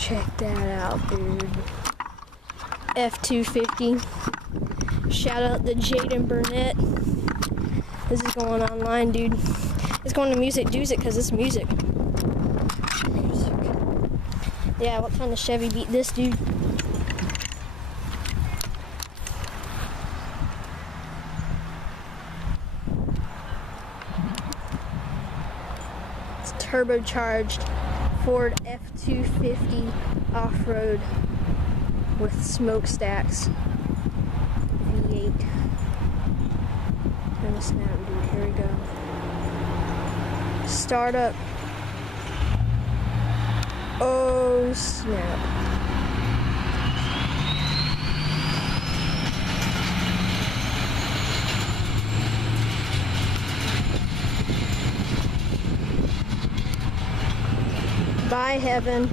Check that out, dude. F250. Shout out to Jayden Burnett. This is going online, dude. It's going to Music Does It because it's music. Yeah, what kind of Chevy beat this, dude? It's turbocharged Ford F250 off-road with smokestacks. V8. Turn the snap, dude. Here we go. Startup. Oh snap. Bye, heaven.